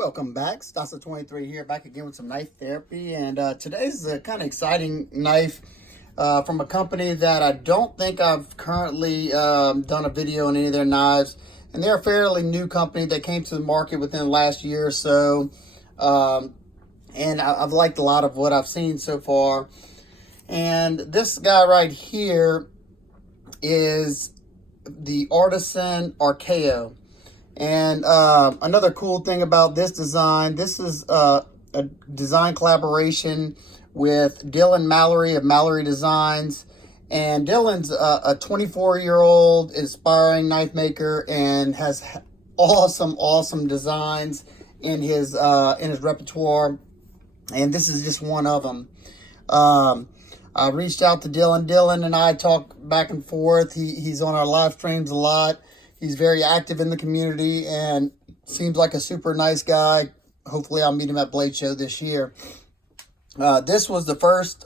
Welcome back, Stasa23 here, back again with some knife therapy, and today's a kind of exciting knife from a company that I don't think I've currently done a video on any of their knives, and they're a fairly new company that came to the market within the last year or so, and I've liked a lot of what I've seen so far. And this guy right here is the Artisan Archaeo. And another cool thing about this design, this is a design collaboration with Dylan Mallery of Mallery Designs. And Dylan's a 24-year-old inspiring knife maker and has awesome designs in his repertoire. And this is just one of them. I reached out to Dylan. Dylan and I talk back and forth. He's on our live streams a lot. He's very active in the community and seems like a super nice guy. Hopefully I'll meet him at Blade Show this year. This was the first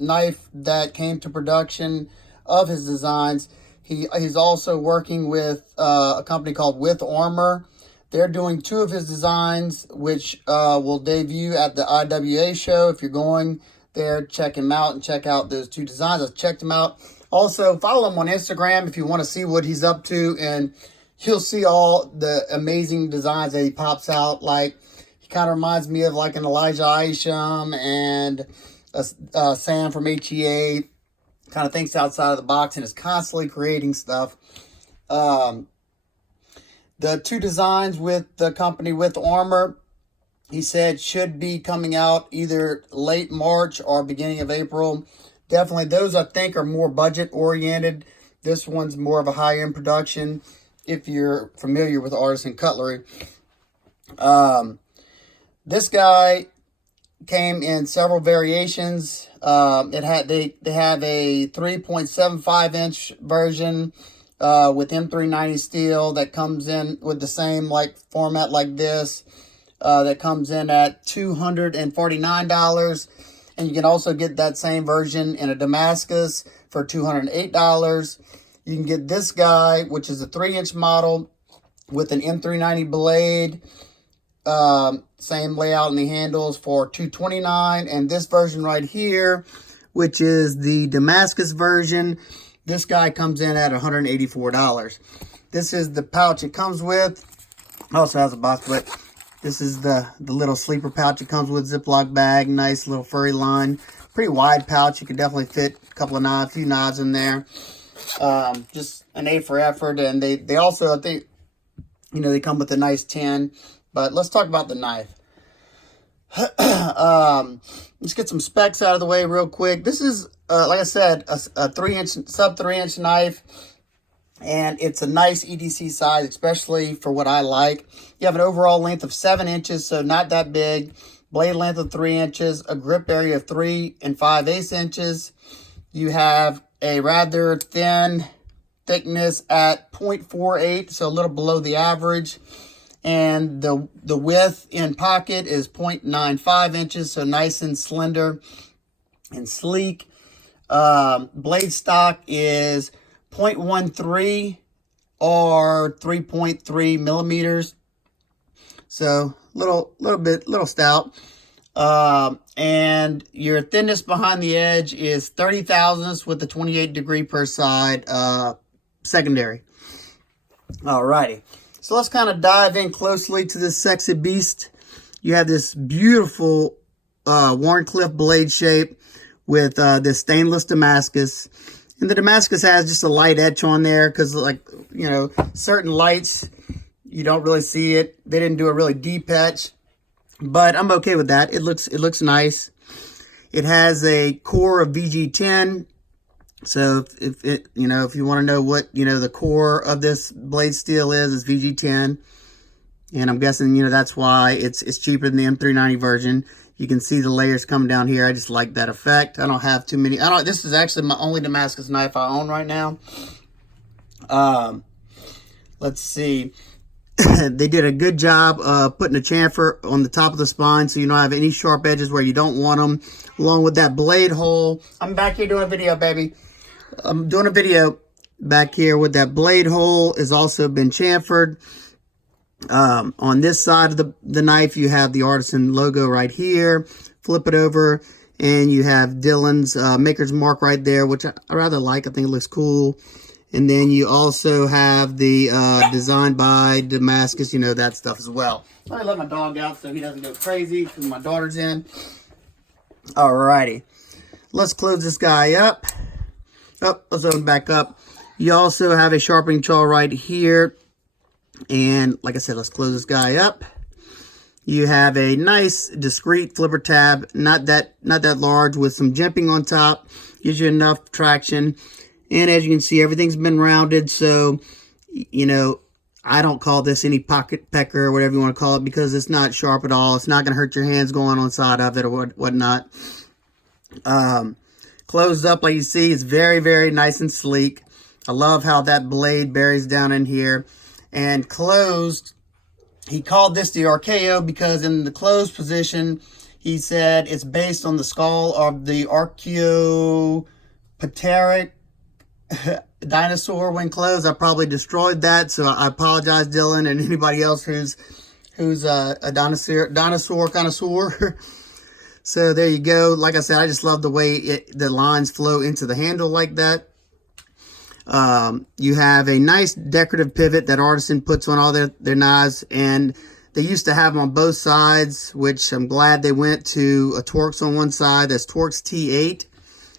knife that came to production of his designs. He's also working with a company called With Armor. They're doing two of his designs, which will debut at the IWA show. If you're going there, check him out and check out those two designs. I've checked him out. Also, follow him on Instagram if you want to see what he's up to, and you'll see all the amazing designs that he pops out. Like, he kind of reminds me of like an Elijah Isham and Sam from HEA. Kind of thinks outside of the box and is constantly creating stuff. The two designs with the company With Armor, he said, should be coming out either late March or beginning of April. Definitely, those I think are more budget-oriented. This one's more of a high-end production, if you're familiar with Artisan Cutlery. This guy came in several variations. They have a 3.75-inch version with M390 steel that comes in with the same format like this. That comes in at $249. And you can also get that same version in a Damascus for $208. You can get this guy, which is a 3-inch model with an M390 blade. Same layout in the handles for $229. And this version right here, which is the Damascus version, this guy comes in at $184. This is the pouch it comes with. Also has a box, but this is the little sleeper pouch it comes with. Ziploc bag, nice little furry line. Pretty wide pouch. You could definitely fit a couple of knives, few knives in there. Just an A for effort. And they also, I think, they come with a nice tin. But let's talk about the knife. Let's get some specs out of the way real quick. This is, like I said, a sub 3-inch knife. And it's a nice EDC size, especially for what I like. You have an overall length of 7 inches, so not that big. Blade length of 3 inches. A grip area of 3 5/8 inches. You have a rather thin thickness at 0.48, so a little below the average. And the width in pocket is 0.95 inches, so nice and slender and sleek. Blade stock is 0.13 or 3.3 millimeters. So little stout. And your thinness behind the edge is 30 thousandths with the 28 degree per side secondary. Alrighty. So let's kind of dive in closely to this sexy beast. You have this beautiful Warncliffe blade shape with this stainless Damascus. And the Damascus has just a light etch on there because, certain lights, you don't really see it. They didn't do a really deep etch, but I'm okay with that. It looks nice. It has a core of VG10. So if you want to know what, the core of this blade steel is VG10. And I'm guessing, that's why it's cheaper than the M390 version. You can see the layers coming down here. I just like that effect. I don't have too many. This is actually my only Damascus knife I own right now. Let's see. They did a good job putting a chamfer on the top of the spine so you don't have any sharp edges where you don't want them. Along with that blade hole. I'm back here doing a video, baby. I'm doing a video back here with that blade hole has also been chamfered. On this side of the knife, you have the Artisan logo right here. Flip it over, and you have Dylan's maker's mark right there, which I rather like. I think it looks cool. And then you also have the designed by Damascus, you know, that stuff as well. I let my dog out so he doesn't go crazy because my daughter's in. Alrighty. Let's close this guy up. Oh, let's open back up. You also have a sharpening tool right here. And like I said, let's close this guy up. You have a nice discreet flipper tab, not that large, with some jimping on top. Gives you enough traction. And as you can see, everything's been rounded. So, you know, I don't call this any pocket pecker or whatever you want to call it, because it's not sharp at all. It's not going to hurt your hands going on side of it or whatnot. Closed up, like you see, it's very, very nice and sleek. I love how that blade buries down in here. And closed, he called this the Archaeo because in the closed position, he said it's based on the skull of the Archaeopteryx dinosaur when closed. I probably destroyed that, so I apologize, Dylan, and anybody else who's a dinosaur connoisseur. So there you go. Like I said, I just love the way the lines flow into the handle like that. You have a nice decorative pivot that Artisan puts on all their knives, and they used to have them on both sides, which I'm glad they went to a Torx on one side. That's Torx T8,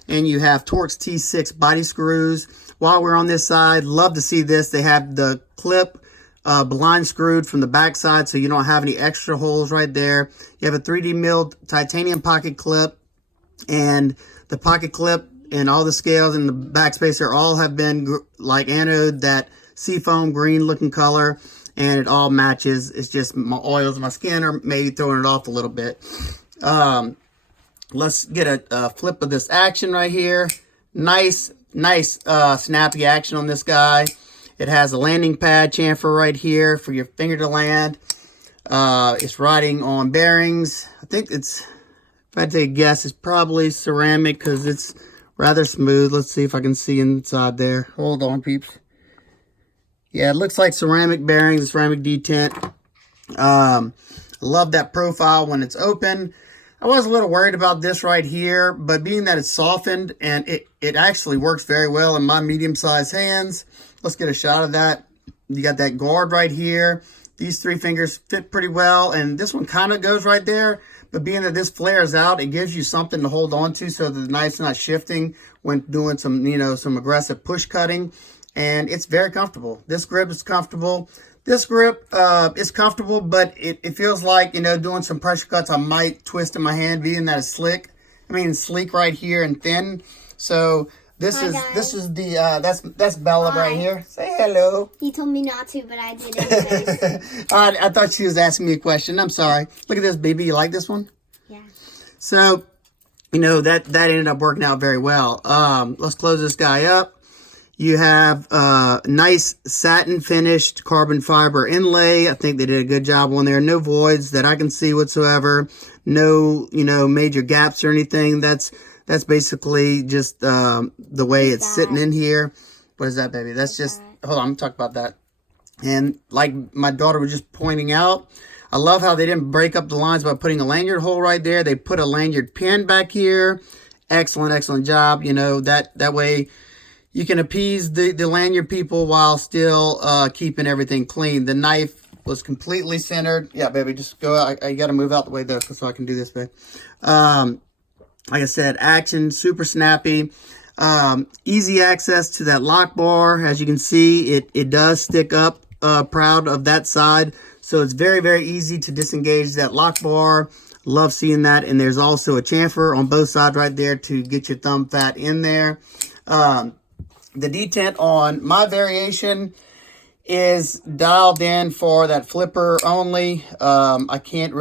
and you have Torx T6 body screws. While we're on this side, love to see this. They have the clip blind screwed from the back side, so you don't have any extra holes right there. You have a 3D milled titanium pocket clip, and the pocket clip and all the scales in the backspacer all have been like anode, that seafoam green looking color, and it all matches. It's just my oils, my skin, or maybe throwing it off a little bit. Let's get a flip of this action right here. Nice snappy action on this guy. It has a landing pad chamfer right here for your finger to land. It's riding on bearings. I think it's, if I had to take a guess, it's probably ceramic because it's rather smooth. Let's see if I can see inside there. Hold on, peeps. Yeah, it looks like ceramic bearings, ceramic detent. I love that profile when it's open. I was a little worried about this right here, but being that it's softened, and it actually works very well in my medium-sized hands. Let's get a shot of that. You got that guard right here. These three fingers fit pretty well, and this one kind of goes right there. But being that this flares out, it gives you something to hold on to so that the knife's not shifting when doing some, you know, some aggressive push cutting. And it's very comfortable. This grip is comfortable. This grip is comfortable, but it feels like, you know, doing some pressure cuts, I might twist in my hand, being that it's sleek right here and thin. So this is the that's Bella right here. Say hello. You told me not to, but I did anyways. I thought she was asking me a question. I'm sorry. Look at this, baby. You like this one? Yeah. So, you know, that ended up working out very well. Let's close this guy up. You have nice satin finished carbon fiber inlay. I think they did a good job on there. No voids that I can see whatsoever. No, you know, major gaps or anything. That's basically just the way it's sitting in here. What is that, baby? That's just, hold on, I'm talking about that. And like my daughter was just pointing out, I love how they didn't break up the lines by putting a lanyard hole right there. They put a lanyard pin back here. Excellent job. You know, that way you can appease the lanyard people while still keeping everything clean. The knife was completely centered. Yeah, baby, just go out. I got to move out the way though so I can do this, babe. Like I said, action, super snappy. Easy access to that lock bar. As you can see, it does stick up proud of that side. So it's very easy to disengage that lock bar. Love seeing that. And there's also a chamfer on both sides right there to get your thumb fat in there. The detent on my variation is dialed in for that flipper only. I can't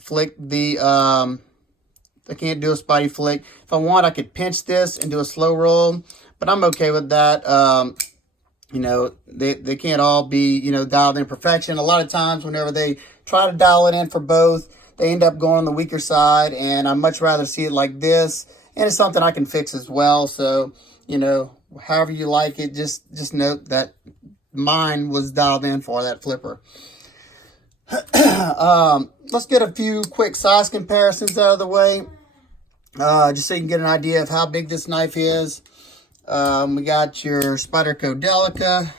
flick the, I can't do a spotty flick. If I want, I could pinch this and do a slow roll, but I'm okay with that. You know, they can't all be, you know, dialed in perfection. A lot of times whenever they try to dial it in for both, they end up going on the weaker side, and I'd much rather see it like this. And it's something I can fix as well. So, you know, however you like it, just note that mine was dialed in for, that flipper. Let's get a few quick size comparisons out of the way. Just so you can get an idea of how big this knife is. We got your Spyderco Delica.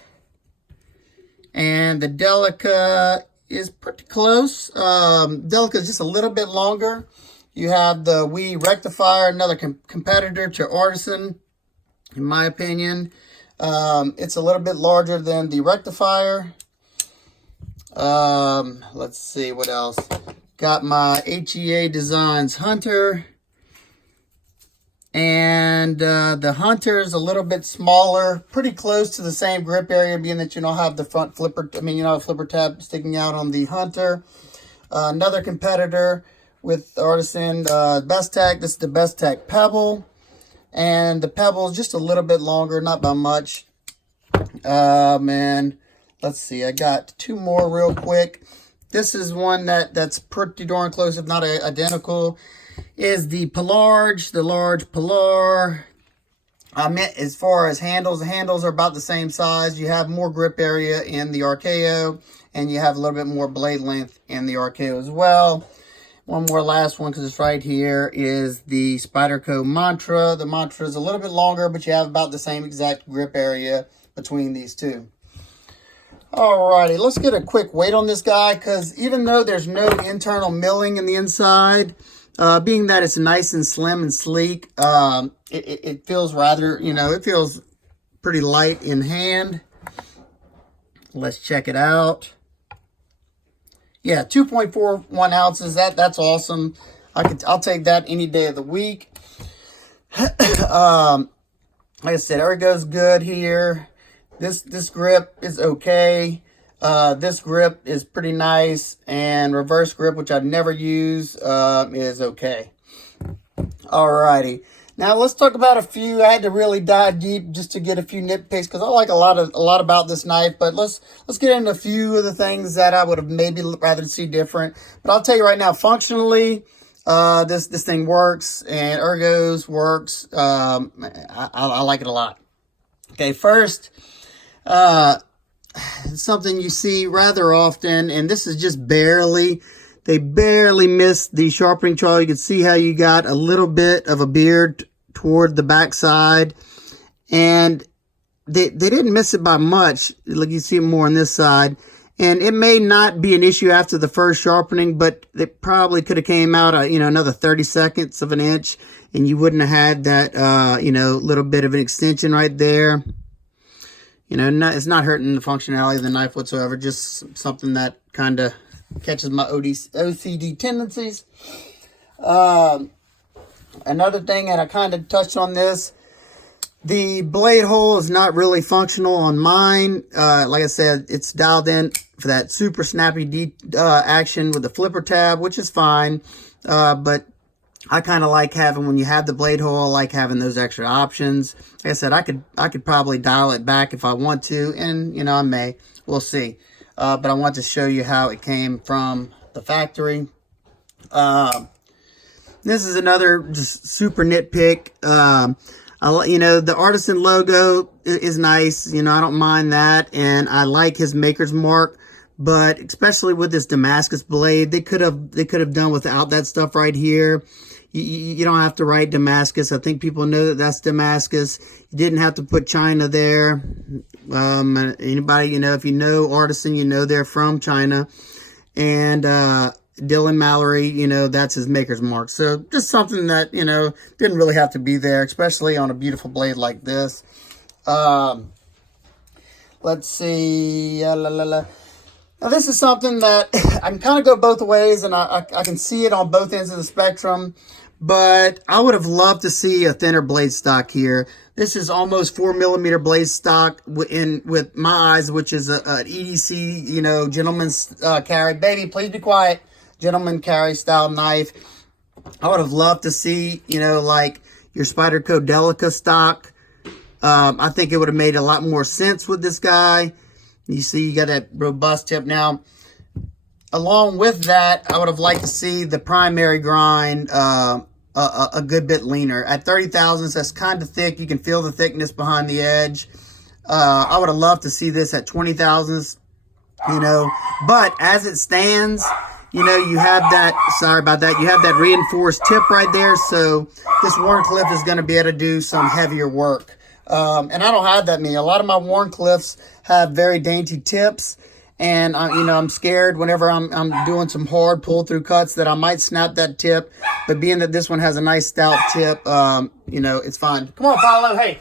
And the Delica is pretty close. Delica is just a little bit longer. You have the Wii Rectifier, another competitor to Artisan, in my opinion. It's a little bit larger than the Rectifier. Let's see what else. Got my HEA Designs Hunter. And the Hunter is a little bit smaller, pretty close to the same grip area, being that you don't have the front flipper, flipper tab sticking out on the Hunter. Another competitor with Artisan, Best Tech. This is the Best Tech Pebble. And the Pebble is just a little bit longer, not by much. And let's see, I got two more real quick. This is one that's pretty darn close, if not identical. Is the Pallarge, the large Pallar. I meant as far as handles, the handles are about the same size. You have more grip area in the Archaeo, and you have a little bit more blade length in the Archaeo as well. One more last one, because it's right here, is the Spyderco Mantra. The Mantra is a little bit longer, but you have about the same exact grip area between these two. Alrighty, let's get a quick weight on this guy, because even though there's no internal milling in the inside, being that it's nice and slim and sleek, it feels rather, it feels pretty light in hand. Let's check it out. Yeah, 2.41 ounces. That's awesome. I'll take that any day of the week. Like I said, ergo's good here. This grip is okay. This grip is pretty nice, and reverse grip, which I've never used, is okay. Alrighty, now let's talk about a few. I had to really dive deep just to get a few nitpicks, because I like a lot about this knife. But let's get into a few of the things that I would have maybe rather see different. But I'll tell you right now, functionally, this thing works, and ergos works. I like it a lot. Okay, first, something you see rather often, and this is just barely, they barely missed the sharpening trowel. You can see how you got a little bit of a beard toward the back side, and they didn't miss it by much. Like, you see it more on this side, and it may not be an issue after the first sharpening, but it probably could have came out another 30 seconds of an inch, and you wouldn't have had that little bit of an extension right there. It's not hurting the functionality of the knife whatsoever, just something that kind of catches my OCD tendencies. Another thing, and I kind of touched on this, the blade hole is not really functional on mine. Like I said, it's dialed in for that super snappy action with the flipper tab, which is fine. But I kind of like having, when you have the blade hole, I like having those extra options. Like I said, I could probably dial it back if I want to, and I may. We'll see. But I want to show you how it came from the factory. This is another just super nitpick. The Artisan logo is nice. I don't mind that, and I like his maker's mark. But especially with this Damascus blade, they could have done without that stuff right here. You don't have to write Damascus. I think people know that that's Damascus. You didn't have to put China there. Anybody, if you know Artisan, they're from China. And Dylan Mallery, that's his maker's mark. So just something that, didn't really have to be there, especially on a beautiful blade like this. Let's see. Now, this is something that I can kind of go both ways, and I can see it on both ends of the spectrum. But I would have loved to see a thinner blade stock here. This is almost 4mm blade stock with my eyes, which is an EDC, gentleman's carry. Baby, please be quiet. Gentleman carry style knife. I would have loved to see, like your Spyderco Delica stock. I think it would have made a lot more sense with this guy. You see, you got that robust tip. Now, along with that, I would have liked to see the primary grind a good bit leaner. At 30 thousandths, that's kind of thick. You can feel the thickness behind the edge. I would have loved to see this at 20,000s, you know, but as it stands, you know, you have that, sorry about that, you have that reinforced tip right there, so this Wharncliffe is going to be able to do some heavier work. And I don't have that many. A lot of my Wharncliffes have very dainty tips, and you know, I'm scared whenever I'm doing some hard pull-through cuts that I might snap that tip, but being that this one has a nice stout tip, you know, it's fine. Come on, Paulo, hey!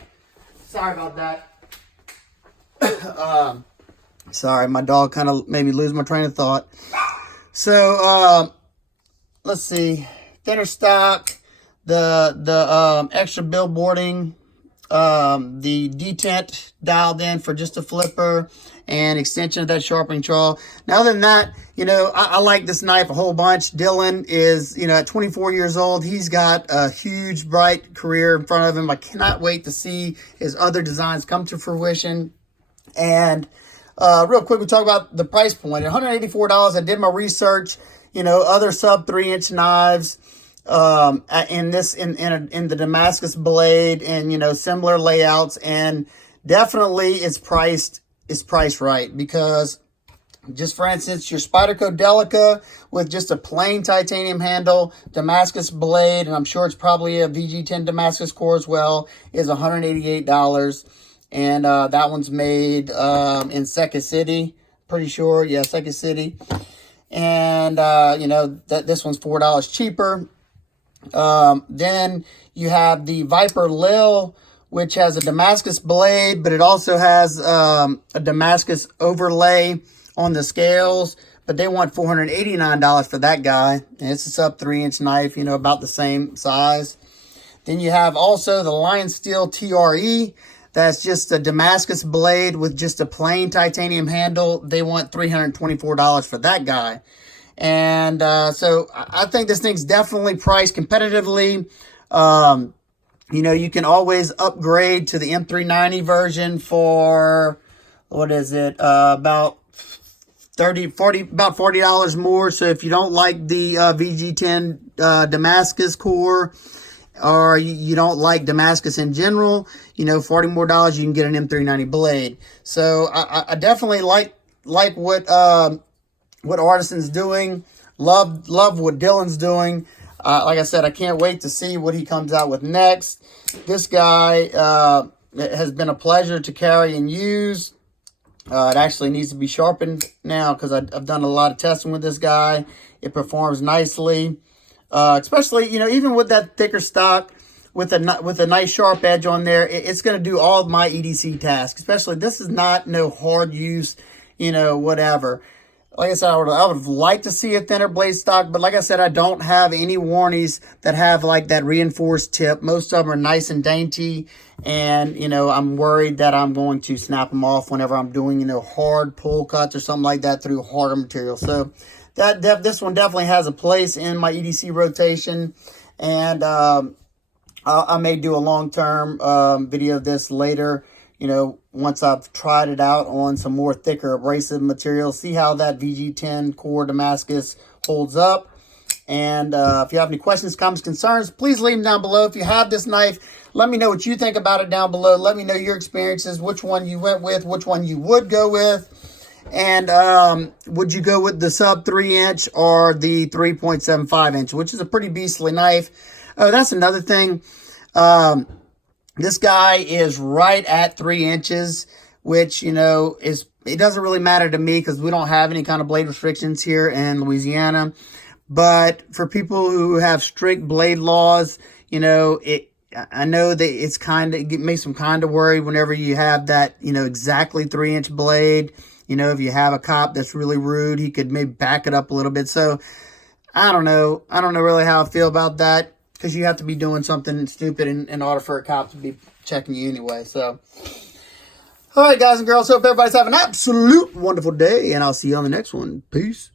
Sorry about that. Sorry, my dog kind of made me lose my train of thought. So, let's see. Thinner stock, the extra billboarding, the detent dialed in for just a flipper, and extension of that sharpening trawl. Now, other than that, you know, I like this knife a whole bunch. Dylan is, you know, at 24 years old, he's got a huge, bright career in front of him. I cannot wait to see his other designs come to fruition. And real quick, we talk about the price point. At $184, I did my research. You know, other sub 3-inch knives in the Damascus blade, and you know, similar layouts, and definitely it's priced right, because just for instance, your Spyderco Delica with just a plain titanium handle, Damascus blade, and I'm sure it's probably a VG10 Damascus core as well, is $188. And that one's made in Second City, pretty sure. Yeah, Second City. And, you know, this one's $4 cheaper. Then you have the Viper Lil, which has a Damascus blade, but it also has a Damascus overlay on the scales. But they want $489 for that guy. And it's a sub 3-inch knife, you know, about the same size. Then you have also the Lion Steel TRE. That's just a Damascus blade with just a plain titanium handle. They want $324 for that guy. And so I think this thing's definitely priced competitively. You know, you can always upgrade to the M390 version for, what is it, about $40 more. So if you don't like the VG10 Damascus core, or you don't like Damascus in general, you know, $40 more, you can get an M390 blade. So I definitely like what Artisan's doing. Love what Dylan's doing. Like I said, I can't wait to see what he comes out with next. This guy has been a pleasure to carry and use. It actually needs to be sharpened now, because I've done a lot of testing with this guy. It performs nicely. Especially, you know, even with that thicker stock, with a nice sharp edge on there, it's going to do all of my EDC tasks. Especially, this is not no hard use, you know, whatever. Like I said, I would have liked to see a thinner blade stock, but like I said, I don't have any warnies that have like that reinforced tip. Most of them are nice and dainty, and you know, I'm worried that I'm going to snap them off whenever I'm doing, you know, hard pull cuts or something like that through harder material. So this one definitely has a place in my EDC rotation, and I may do a long-term video of this later, you know, once I've tried it out on some more thicker abrasive material, see how that VG10 core Damascus holds up. And if you have any questions, comments, concerns, please leave them down below. If you have this knife, let me know what you think about it down below. Let me know your experiences, which one you went with, which one you would go with. And would you go with the sub 3-inch or the 3.75-inch, which is a pretty beastly knife. Oh, that's another thing. This guy is right at 3 inches, which, you know, it doesn't really matter to me because we don't have any kind of blade restrictions here in Louisiana. But for people who have strict blade laws, you know, I know that it makes them kind of worried whenever you have that, you know, exactly 3-inch blade. You know, if you have a cop that's really rude, he could maybe back it up a little bit. So, I don't know. I don't know really how I feel about that, because you have to be doing something stupid in order for a cop to be checking you anyway. So, all right, guys and girls. Hope everybody's having an absolute wonderful day, and I'll see you on the next one. Peace.